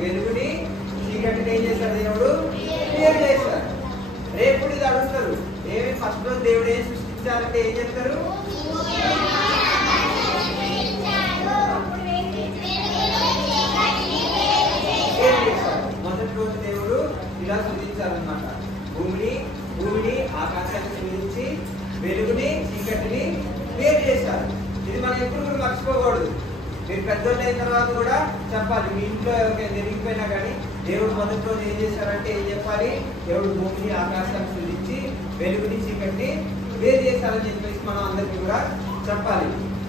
వెలుగుని చీకటిని ఏం చేశారు? దేవుడు క్లియర్ చేశారు. రేపు ఇది అడుగుతారు, ఏమి ఫస్ట్ రోజు దేవుడు ఏం సృష్టించారంటే ఏం చెప్తారు? మొదటి రోజు దేవుడు ఇలా సృష్టించారనమాట. భూమిని ఆకాశాన్ని సృష్టించి వెలుగుని చీకటిని వేరు చేశారు. ఇది మనం ఎప్పుడు కూడా మర్చిపోకూడదు. మీరు పెద్దోళ్ళు అయిన తర్వాత కూడా చెప్పాలి. మీ ఇంట్లో ఎవరికైనా జరిగిపోయినా కానీ దేవుడు మొదటి రోజు ఏం చేశారంటే ఏం చెప్పాలి? దేవుడు భూమిని ఆకాశాన్ని సృష్టించి వెలుగుని చీకటిని వేరు చేశారని చెప్పేసి మనం అందరికీ కూడా చెప్పాలి.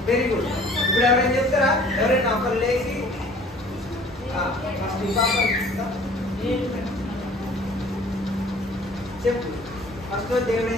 Very good. ఇప్పుడు ఎవరైనా చెప్తారా? ఎవరైనా ఒకరు లేచి చెప్పు. ఫస్ట్ దేవుడు